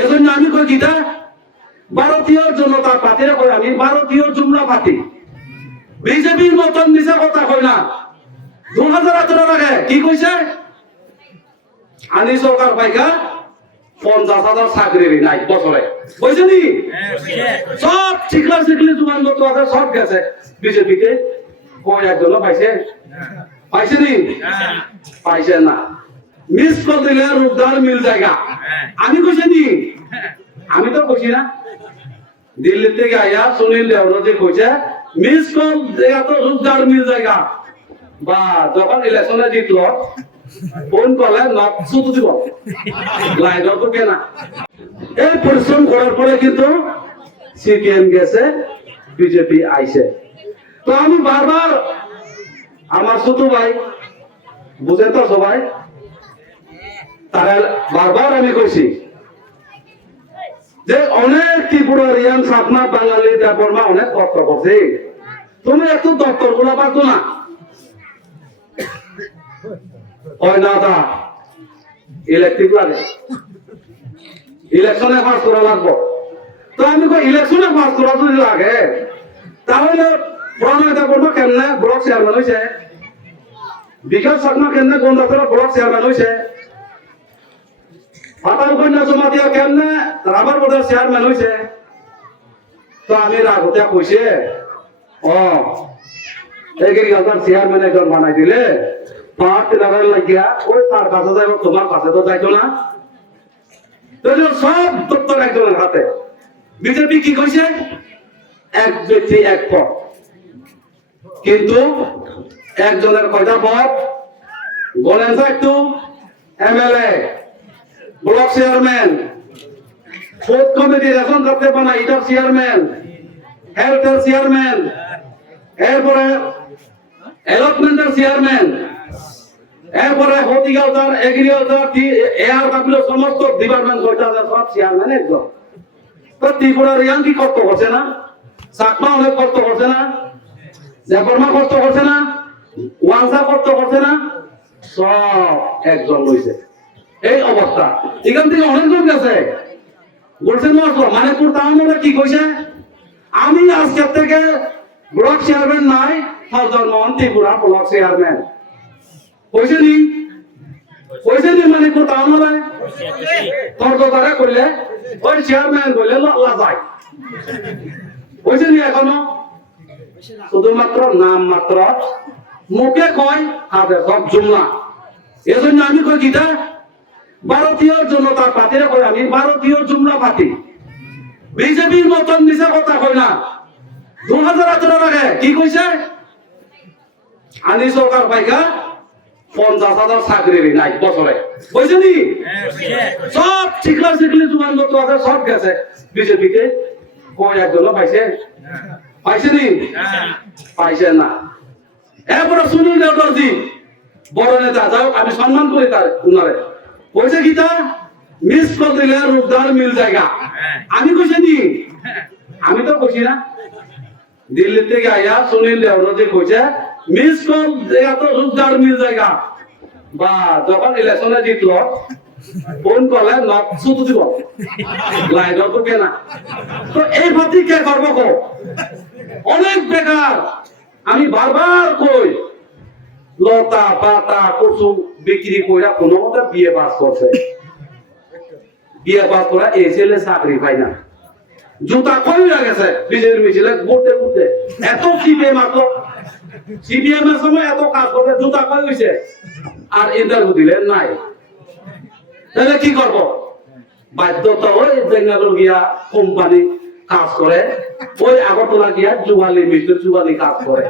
এজন্য আমি কই কিটা ভারতীয় জনতা পার্টির কই আমি ভারতীয় জুমলা পার্টি। বিজেপির মতন মিছা কথা কই না। 2018 আগে কি কইছে আনি সরকার পাইকা 50,000 চাকরি নাই বছরে কইছে নি? সব ঠিকলা ঠিকলি জুয়ান মত আছে সব গেছে বিজেপিতে। কই একজন পাইছে? পাইছে নি? পাইছে না। মিস কল দিলে রূপদার মিল জায়গা আমি কইছি নি? আমি তো কইছি না। দিল্লি থেকে আইয়া সুনীল দেওরজি কইছে মিস কল জায়গা তো রূপদার মিল জায়গা। বা যখন ইলেকশনে জিতল ফোন করলে নট শুধু দিব লাইনও তো কেনা। এই পরিশ্রম করার পরে কিন্তু সিপিএম গেছে, বিজেপি আইছে। তো আমি বারবার আমার ছোট ভাই বুঝে তো সবাই তারা বারবার আমি কইছি যে অনেক ত্রিপুরারিয়ান সাতনা বাঙালি দেববর্মা অনেক কষ্ট করছে, তুমি একটু দপ্তর গুলা পারতো না হয় না তা ইলেকট্রিক লাগে ইলেকশনে পাস করা লাগবো। তো আমি কই ইলেকশনে পাস করা যদি লাগে তাহলে প্রণয় দেববর্মা কেমনে ব্লক চেয়ারম্যান হয়েছে, বিকাশ শর্মা কেমনে গন্ডাতরা ব্লক চেয়ারম্যান হয়েছে, পাতাল কন্যা জমাতিয়া কেমনে রাবার বোর্ডের চেয়ারম্যান হয়েছে। তো আমি রাগতিয়া কইছে এগ্রিকালচার চেয়ারম্যান একজন বানাই দিলে পাঁচ লাগার লাগিয়া ওই তার কাছে যাইব, তোমার কাছে তো যাইতো না। সব দপ্তর একজনের হাতে। বিজেপি কি কইছে এক ব্যক্তি এক পদ, কিন্তু একজনের কয়টা পদ বলেন তো একটু? এমএলএ, ব্লক চেয়ারম্যান, ফুড কমিটির এখন করতে পানা এটার চেয়ারম্যান, হেলথের চেয়ারম্যান, এরপরে অ্যালটমেন্টের চেয়ারম্যান, এরপরে হর্টিকালচার, এগ্রিকালচার, এয়ার কাপিল সমস্ত ডিপার্টমেন্ট কয়টা সব চেয়ারম্যান একজন। তো ত্রিপুরার ইয়ান কি কষ্ট করছে না? চাকমা অনেক কষ্ট করছে না? দেববর্মা কষ্ট করছে না? ওয়াংসা কষ্ট করছে না? সব একজন লইছে। এই অবস্থা এখান থেকে অনেকজন গেছে বলছেন মানিকপুর টাউনে কি কইছে আমি আজকের থেকে ব্লক চেয়ারম্যান নাই ফজলমোহন ত্রিপুরা ব্লক চেয়ারম্যান কইছে নি? কইছে নি মানিকপুর টাউনে তর্কতারা কইলে ওই চেয়ারম্যান বলে লাল্লা যায় কইছে নি? এখনো শুধুমাত্র নাম মাত্র মুখে কয় হাতে সব জুমলা। এজন্য আমি কই কিটা ভারতীয় জনতা পার্টির কই আমি ভারতীয় জুমলা পার্টি। বিজেপির মতন মিছা কথা কই না। 2018 আগে কি কইছে আনি সরকার পাইকা 50,000 চাকরি নাই বছরে কইছে নি? সব ঠিকলা ঠিকলি জুয়ান মত আছে সব গেছে বিজেপিতে। কই একজন পাইছে? পাইছে নি? পাইছে না। এরপরে সুনীল দেওরজি বড় নেতা, যাও আমি সম্মান করি তার উনারে, কইছে কিটা মিস কল দিলে রূপদার মিল জায়গা আমি কইছি নি? আমি তো কইছি না। দিল্লি থেকে আইয়া সুনীল দেওরজি কইছে মিস কল জায়গা তো রূপদার মিল জায়গা। বা যখন ইলেকশনে জিতল ফোন করলে নট শুধু দিব লাইনও তো কেনা। তো এই পার্টি কে করবো কো? অনেক বেকার। আমি বারবার কই লতা পাতা কচু বিক্রি কইরা কোনো মতে বিয়ে পাস করছে, বিয়ে পাস করা এই ছেলে চাকরি পাই না। জুতা কই গেছে বিজেপি মিছিলে ঘুরতে ঘুরতে এত সিপিএম আসলো, সিপিএম এর সময় এত কাজ করতে জুতা কই হইছে আর ইন্টারভিউ দিলে নাই। তাহলে কি করব? বাধ্যতা ওই বেঙ্গালুরু গিয়া কোম্পানি কাজ করে, ওই আগরতলা গিয়া জুবালি মিস্ত্রি জুবালি কাজ করে।